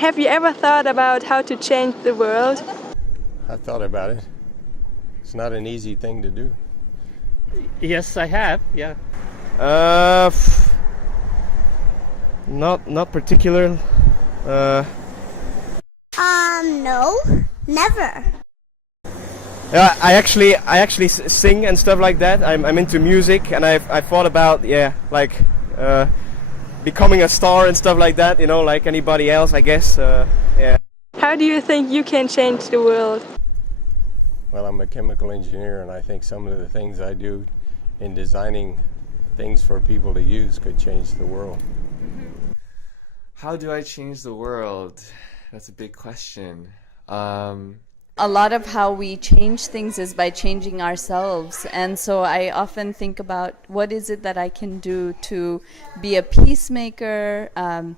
Have you ever thought about how to change the world? I've thought about it. It's not an easy thing to do. Yes, I have. Yeah. Not particular. No, never. Yeah, I actually sing and stuff like that. I'm into music, and I've thought about becoming a star and stuff like that. You know, like anybody else, I guess. Yeah. How do you think you can change the world? Well, I'm a chemical engineer, and I think some of the things I do in designing things for people to use could change the world. How do I change the world? That's a big question. A lot of how we change things is by changing ourselves. And so I often think about what is it that I can do to be a peacemaker,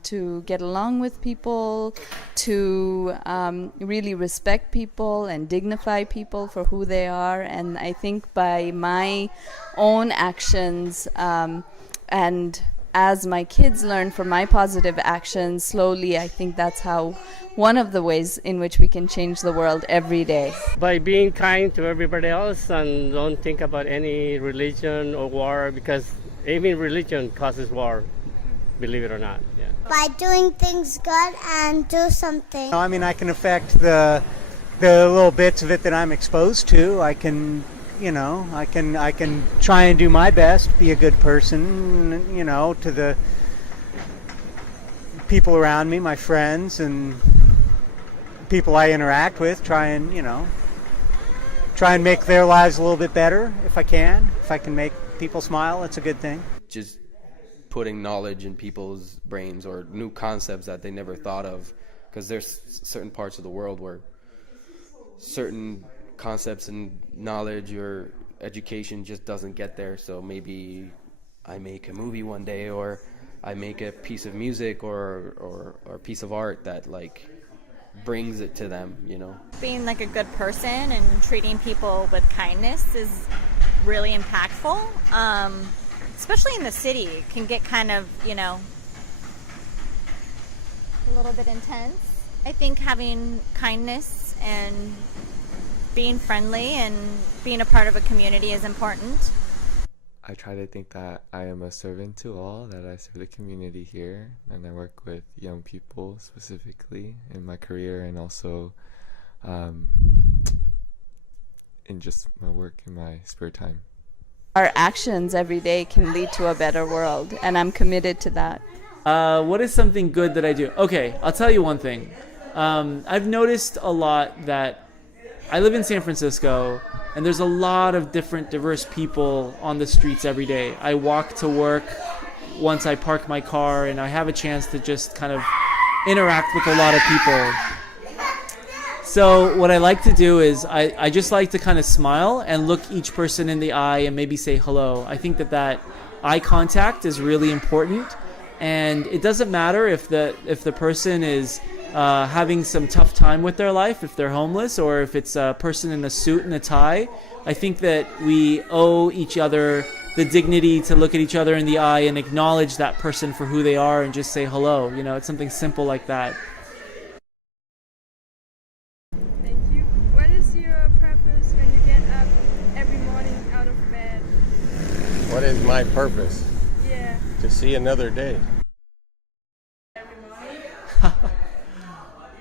to get along with people, to really respect people and dignify people for who they are. And I think by my own actions and as my kids learn from my positive actions, slowly I think that's how one of the ways in which we can change the world every day. By being kind to everybody else and don't think about any religion or war, because even religion causes war, believe it or not. Yeah. By doing things good and do something. I mean, I can affect the little bits of it that I'm exposed to. I can try and do my best, be a good person, to the people around me, my friends and people I interact with, try and make their lives a little bit better if I can. If I can make people smile, it's a good thing. Just putting knowledge in people's brains or new concepts that they never thought of, because there's certain parts of the world where certain concepts and knowledge or education just doesn't get there. So maybe I make a movie one day, or I make a piece of music or a piece of art that like brings it to them, Being like a good person and treating people with kindness is really impactful, especially in the city. It can get kind of, a little bit intense. I think having kindness and being friendly and being a part of a community is important. I try to think that I am a servant to all, that I serve the community here, and I work with young people specifically in my career, and also in just my work in my spare time. Our actions every day can lead to a better world, and I'm committed to that. What is something good that I do? Okay, I'll tell you one thing. I've noticed a lot that I live in San Francisco, and there's a lot of different diverse people on the streets every day. I walk to work once I park my car, and I have a chance to just kind of interact with a lot of people. So what I like to do is I just like to kind of smile and look each person in the eye and maybe say hello. I think that eye contact is really important, and it doesn't matter if the person is having some tough time with their life, if they're homeless, or if it's a person in a suit and a tie. I think that we owe each other the dignity to look at each other in the eye and acknowledge that person for who they are and just say hello. It's something simple like that. Thank you. What is your purpose when you get up every morning out of bed? What is my purpose? Yeah. To see another day.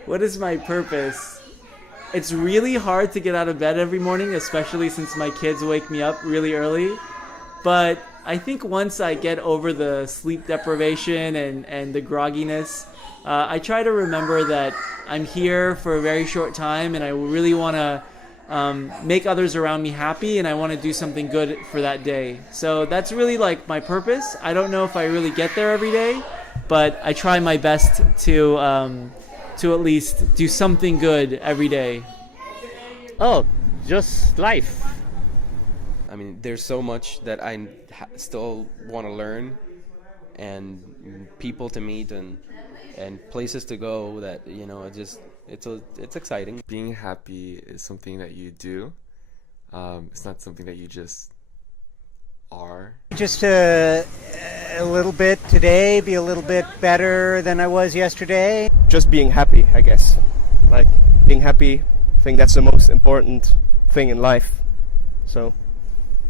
What is my purpose? It's really hard to get out of bed every morning, especially since my kids wake me up really early. But I think once I get over the sleep deprivation and the grogginess, I try to remember that I'm here for a very short time, and I really want to make others around me happy, and I want to do something good for that day. So that's really like my purpose. I don't know if I really get there every day, but I try my best to at least do something good every day. Oh, just life. I mean, there's so much that I still want to learn, and people to meet, and places to go that, it's exciting. Being happy is something that you do. It's not something that you just are. Just to a little bit today, be a little bit better than I was yesterday. Just being happy, I guess. Like being happy, I think that's the most important thing in life. So,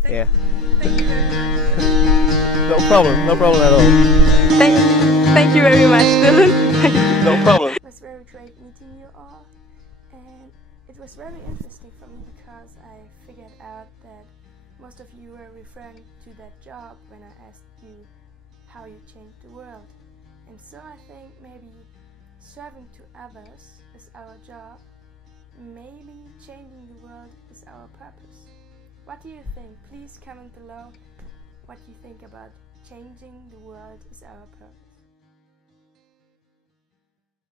yeah. Thank you very much. No problem at all. Thank you very much, Dylan. No problem. It was very great meeting you all, and it was very interesting for me because I figured out that most of you were referring to that job when I asked you how you changed the world. And so I think maybe serving to others is our job, maybe changing the world is our purpose. What do you think? Please comment below what you think about changing the world is our purpose.